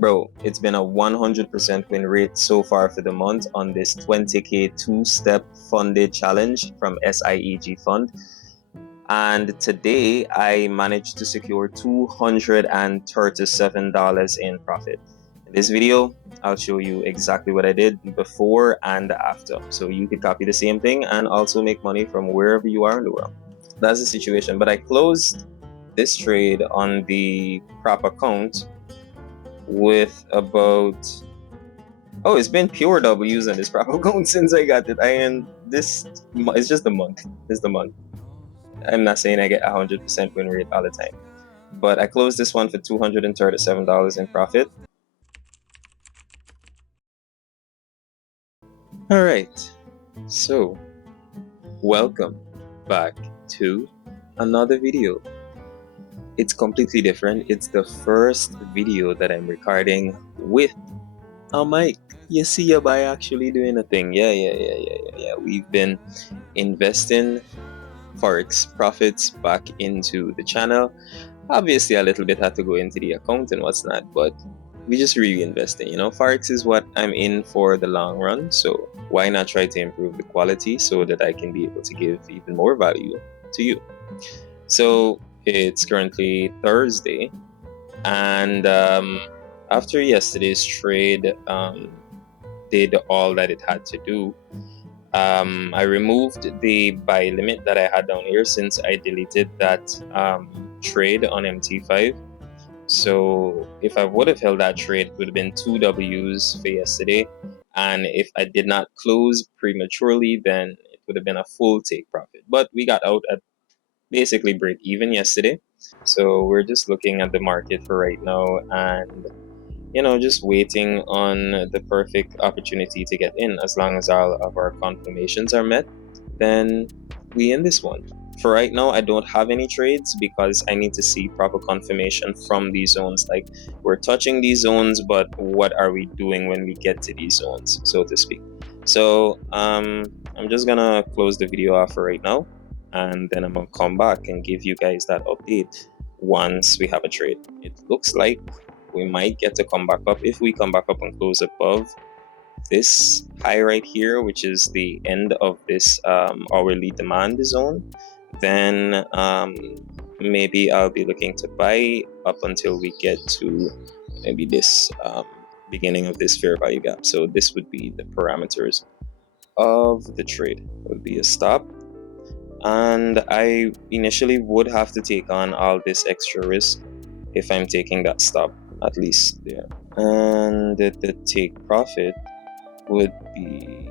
Bro, it's been a 100% win rate so far for the month on this 20K two-step funded challenge from Sieg Fund. And today I managed to secure $237 in profit. In this video, I'll show you exactly what I did before and after. So you could copy the same thing and also make money from wherever you are in the world. That's the situation. But I closed this trade on the prop account with about, oh, it's been pure W's on this prop account since I got it. And this, it's just the month. It's the month. I'm not saying I get 100% win rate all the time, but I closed this one for $237 in profit. All right, so welcome back to another video. It's completely different. It's the first video that I'm recording with a mic. You see your boy actually doing a thing. Yeah. We've been investing Forex profits back into the channel. Obviously a little bit had to go into the account and what's not, but we just reinvesting. You know, Forex is what I'm in for the long run, so why not try to improve the quality so that I can be able to give even more value to you. So it's currently Thursday, and after yesterday's trade did all that it had to do, I removed the buy limit that I had down here since I deleted that trade on MT5. So if I would have held that trade, it would have been 2 W's for yesterday. And if I did not close prematurely, then it would have been a full take profit. But we got out at basically break even yesterday. So we're just looking at the market for right now and, you know, just waiting on the perfect opportunity to get in. As long as all of our confirmations are met, then we in this one. For right now, I don't have any trades because I need to see proper confirmation from these zones. Like, we're touching these zones, but what are we doing when we get to these zones, so to speak? So I'm just gonna close the video off for right now, and then I'm gonna come back and give you guys that update once we have a trade. It looks like we might get to come back up. If we come back up and close above this high right here, which is the end of this hourly demand zone, then maybe I'll be looking to buy up until we get to maybe this beginning of this fair value gap. So this would be the parameters of the trade. It would be a stop, and I initially would have to take on all this extra risk if I'm taking that stop, at least there. And the take profit would be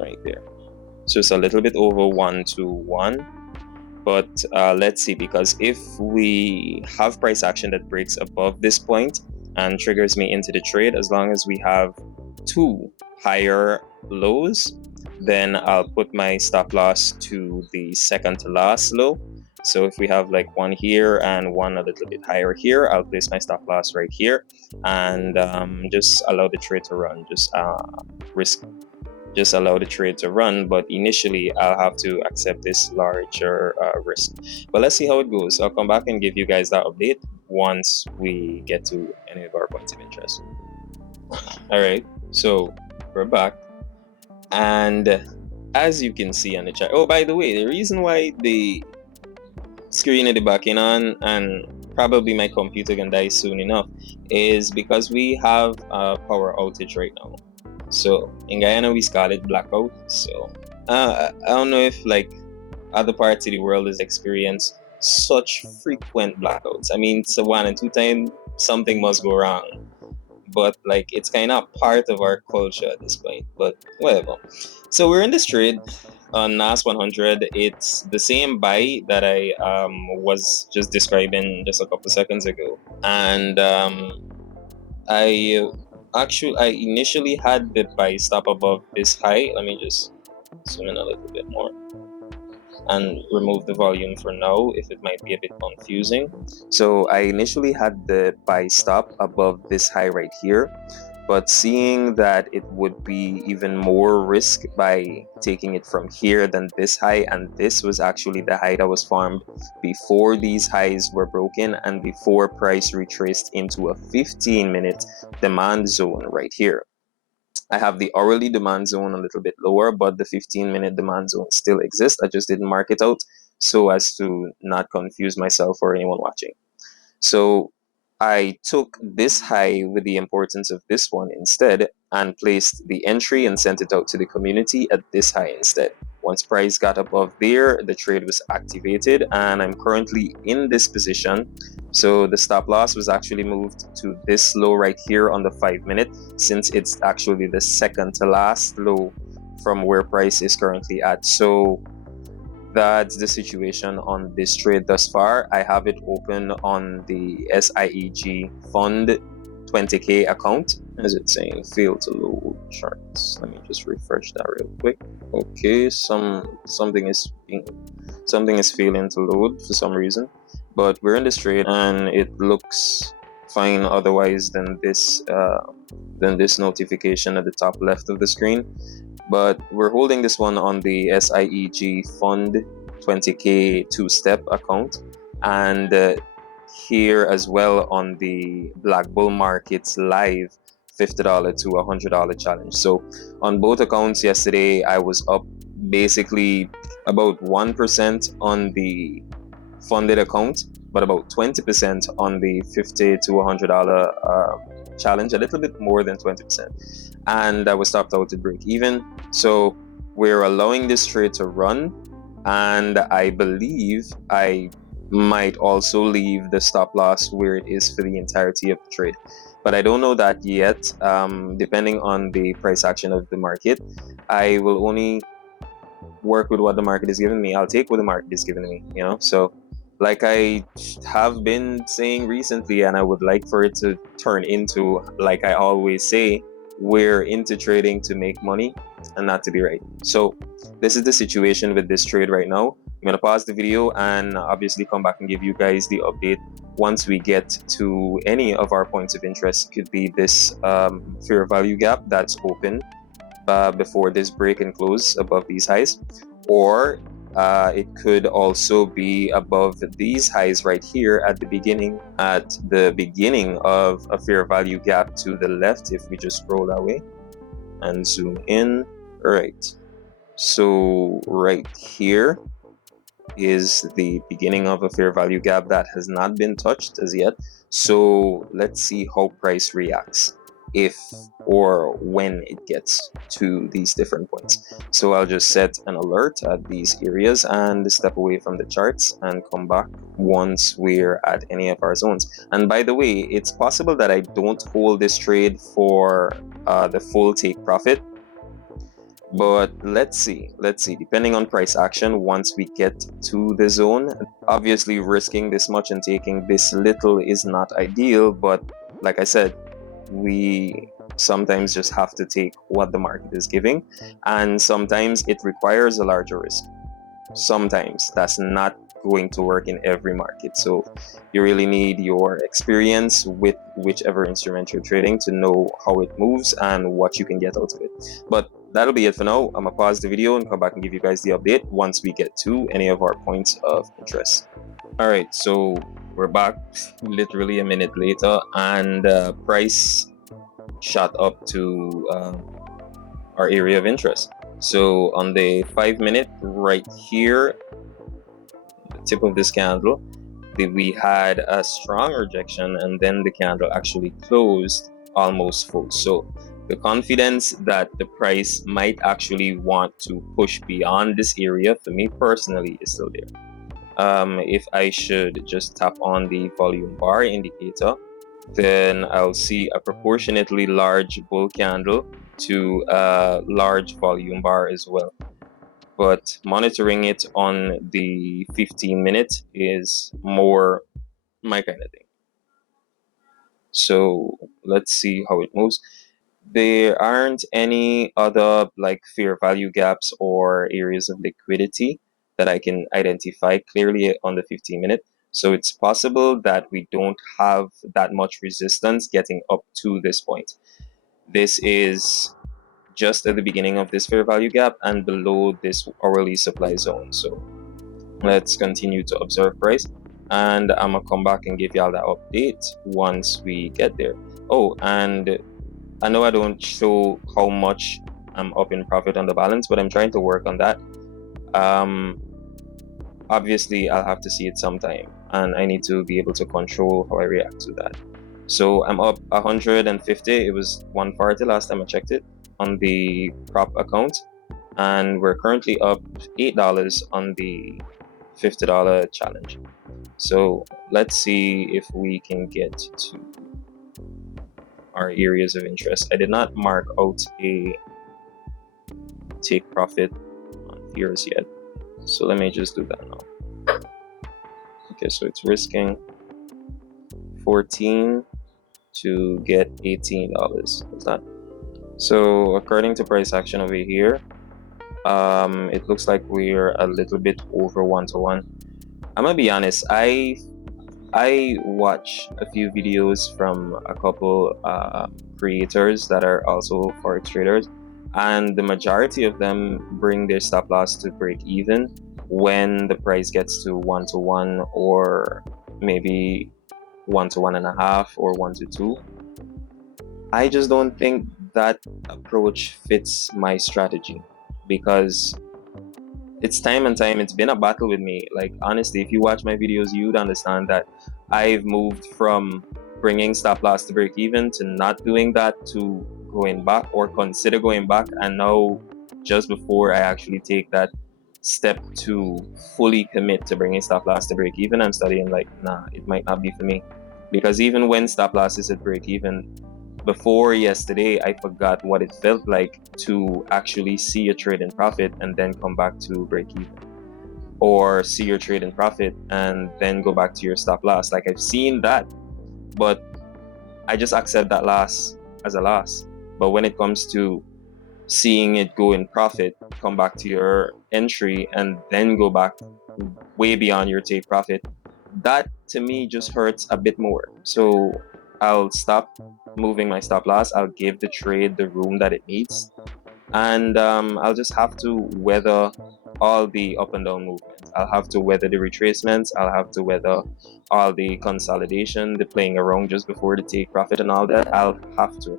right there. So it's a little bit over 1 to 1. But let's see, because if we have price action that breaks above this point and triggers me into the trade, as long as we have 2 higher lows, then I'll put my stop loss to the second to last low. So if we have like one here and one a little bit higher here, I'll place my stop loss right here and just allow the trade to run. Just allow the trade to run, but initially I'll have to accept this larger risk. But let's see how it goes. I'll come back and give you guys that update once we get to any of our points of interest. All right, so we're back, and as you can see on the chart, oh, by the way, the reason why the screen at the back in on and probably my computer can die soon enough is because we have a power outage right now. So in Guyana we call it blackout. So I don't know if like other parts of the world has experienced such frequent blackouts. I mean, it's a 1 and 2 time, something must go wrong, but like it's kind of part of our culture at this point, but whatever. So we're in this trade on Nas100. It's the same buy that I was just describing just a couple seconds ago, and I initially had the buy stop above this high. Let me just zoom in a little bit more and remove the volume for now if it might be a bit confusing. So I initially had the buy stop above this high right here, But seeing that it would be even more risk by taking it from here than this high, and this was actually the high that was formed before these highs were broken and before price retraced into a 15-minute demand zone right here. I have the hourly demand zone a little bit lower, but the 15-minute demand zone still exists. I just didn't mark it out so as to not confuse myself or anyone watching. So I took this high with the importance of this one instead and placed the entry and sent it out to the community at this high instead. Once price got above there, the trade was activated and I'm currently in this position. So the stop loss was actually moved to this low right here on the 5-minute, since it's actually the second to last low from where price is currently at. So that's the situation on this trade thus far. I have it open on the SIEG fund 20k account. As it's saying, fail to load charts. Let me just refresh that real quick. Okay, something is failing to load for some reason, but we're in this trade and it looks fine otherwise than this notification at the top left of the screen. But we're holding this one on the SIEG fund 20k two-step account, and here as well on the Black Bull Markets live $50 to $100 challenge. So on both accounts yesterday I was up basically about 1% on the funded account, but about 20% on the $50 to $100 challenge, a little bit more than 20%, and I was stopped out to break even. So we're allowing this trade to run, and I believe I might also leave the stop loss where it is for the entirety of the trade, but I don't know that yet. Depending on the price action of the market, I will only work with what the market is giving me. I'll take what the market is giving me, so like I have been saying recently, and I would like for it to turn into, like I always say, we're into trading to make money and not to be right. So this is the situation with this trade right now. I'm going to pause the video and obviously come back and give you guys the update once we get to any of our points of interest. Could be this fair value gap that's open before this break and close above these highs, or it could also be above these highs right here at the beginning of a fair value gap to the left. If we just scroll that way and zoom in, right, so right here is the beginning of a fair value gap that has not been touched as yet. So let's see how price reacts if or when it gets to these different points. So I'll just set an alert at these areas and step away from the charts and come back once we're at any of our zones. And by the way, it's possible that I don't hold this trade for the full take profit, but let's see, depending on price action once we get to the zone. Obviously risking this much and taking this little is not ideal, but like I said, we sometimes just have to take what the market is giving, and sometimes it requires a larger risk. Sometimes that's not going to work in every market, so you really need your experience with whichever instrument you're trading to know how it moves and what you can get out of it. But that'll be it for now. I'm gonna pause the video and come back and give you guys the update once we get to any of our points of interest. All right, so we're back literally a minute later, and price shot up to our area of interest. So on the 5-minute right here, the tip of this candle, we had a strong rejection, and then the candle actually closed almost full. So the confidence that the price might actually want to push beyond this area, for me personally, is still there. If I should just tap on the volume bar indicator, then I'll see a proportionately large bull candle to a large volume bar as well. But monitoring it on the 15-minute is more my kind of thing. So let's see how it moves. There aren't any other like fair value gaps or areas of liquidity that I can identify clearly on the 15-minute. So it's possible that we don't have that much resistance getting up to this point. This is just at the beginning of this fair value gap and below this hourly supply zone. So let's continue to observe price, and I'm gonna come back and give y'all that update once we get there. Oh, and I know I don't show how much I'm up in profit on the balance, but I'm trying to work on that. Obviously I'll have to see it sometime, and I need to be able to control how I react to that. So I'm up 150. It was 140 last time I checked it on the prop account, and we're currently up $8 on the $50 challenge. So let's see if we can get to our areas of interest. I did not mark out a take profit on fears yet, so let me just do that now. Okay, so it's risking 14 to get $18. What's that? So according to price action over here, it looks like we're a little bit over 1-to-1. I'm gonna be honest, I watch a few videos from a couple creators that are also forex traders, and the majority of them bring their stop loss to break even when the price gets to 1-to-1, or maybe 1-to-1.5, or 1-to-2. I just don't think that approach fits my strategy, because it's time and time, it's been a battle with me. Like, honestly, if you watch my videos, you'd understand that I've moved from bringing stop loss to break even to not doing that, to going back or consider going back, and now just before I actually take that step to fully commit to bringing stop loss to break even, I'm studying like, nah, it might not be for me. Because even when stop loss is at break even, before yesterday, I forgot what it felt like to actually see a trade in profit and then come back to break even, or see your trade in profit and then go back to your stop loss. Like, I've seen that, but I just accept that loss as a loss. But when it comes to seeing it go in profit, come back to your entry and then go back way beyond your take profit, that to me just hurts a bit more. So I'll stop moving my stop loss. I'll give the trade the room that it needs, and I'll just have to weather all the up and down movements. I'll have to weather the retracements. I'll have to weather all the consolidation, the playing around just before the take profit and all that. I'll have to.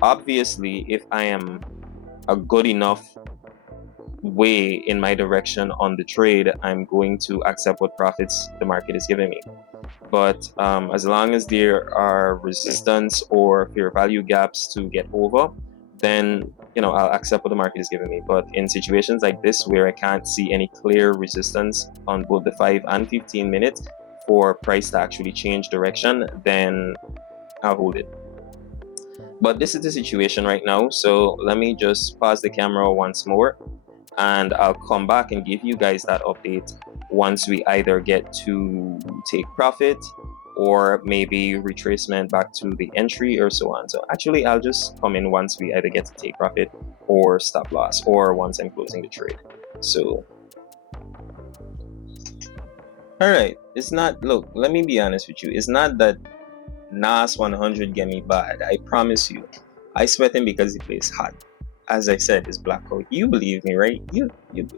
Obviously, if I am a good enough way in my direction on the trade, I'm going to accept what profits the market is giving me. But as long as there are resistance or fair value gaps to get over, then I'll accept what the market is giving me. But in situations like this where I can't see any clear resistance on both the 5 and 15 minutes for price to actually change direction, then I'll hold it. But this is the situation right now, so let me just pause the camera once more, and I'll come back and give you guys that update once we either get to take profit, or maybe retracement back to the entry, or so on. So actually, I'll just come in once we either get to take profit or stop loss, or once I'm closing the trade. So all right, it's not, look, let me be honest with you, it's not that Nas100 get me bad. I promise you, I sweat him because he plays hot. As I said, his blackout. You believe me, right? You.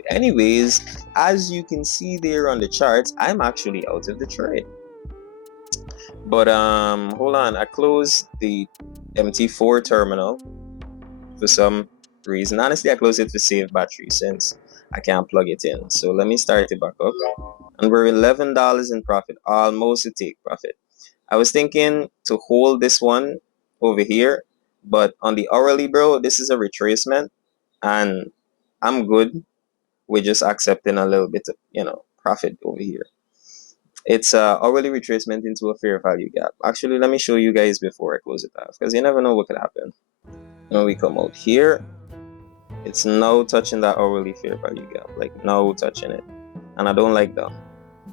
Anyways, as you can see there on the charts, I'm actually out of the trade. But hold on. I closed the MT4 terminal for some reason. Honestly, I closed it to save battery since I can't plug it in. So let me start it back up, and we're $11 in profit, almost a take profit. I was thinking to hold this one over here, but on the hourly, bro, this is a retracement, and I'm good with just accepting a little bit of, profit over here. It's a hourly retracement into a fair value gap. Actually, let me show you guys before I close it off, because you never know what could happen. When we come out here, it's now touching that hourly fair value gap, like now touching it, and I don't like that,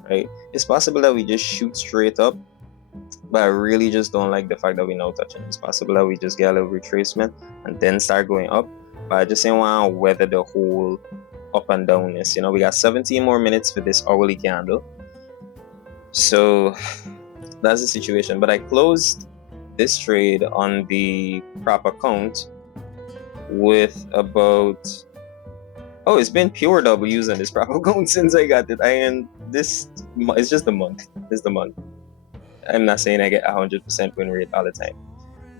right? It's possible that we just shoot straight up, but I really just don't like the fact that we're now touching. It's possible that we just get a little retracement and then start going up, but I just didn't want to weather the whole up and downness. We got 17 more minutes for this hourly candle, so that's the situation. But I closed this trade on the prop account with about, oh, it's been pure W's on this prop account since I got it. It's just the month. It's the month. I'm not saying I get 100% win rate all the time,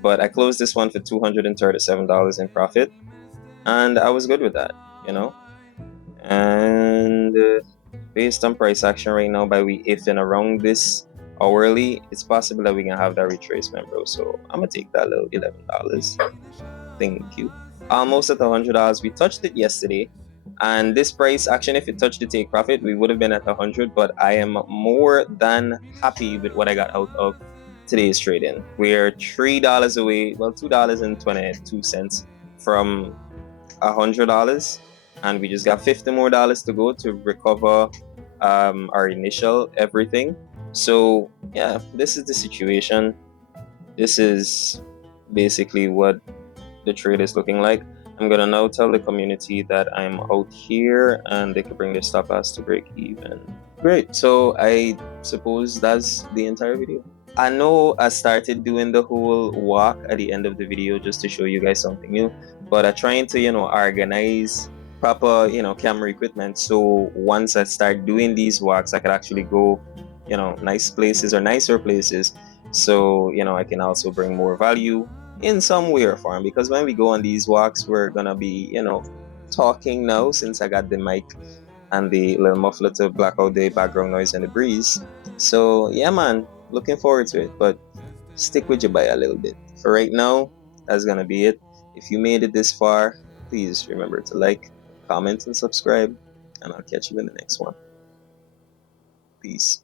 but I closed this one for $237 in profit, and I was good with that, you know. And based on price action right now, by we ifing around this hourly, it's possible that we can have that retracement, bro. So I'm gonna take that little $11. Thank you. Almost at $100. We touched it yesterday, and this price action, if it touched the take profit, we would have been at 100. But I am more than happy with what I got out of today's trading. We're $3 away, well, $2.22 from $100, and we just got $50 more to go to recover our initial everything. So yeah, this is the situation. This is basically what the trade is looking like. I'm gonna now tell the community that I'm out here and they can bring their stop loss to break even. Great, so I suppose that's the entire video. I know I started doing the whole walk at the end of the video just to show you guys something new, but I'm trying to, organize proper, camera equipment. So once I start doing these walks, I could actually go, nice places or nicer places. So, I can also bring more value in some way or form, because when we go on these walks, we're gonna be, talking now, since I got the mic and the little muffler to block out the background noise and the breeze. So yeah, man, looking forward to it, but stick with your buy a little bit. For right now, that's gonna be it. If you made it this far, please remember to like, comment, and subscribe, and I'll catch you in the next one. Peace.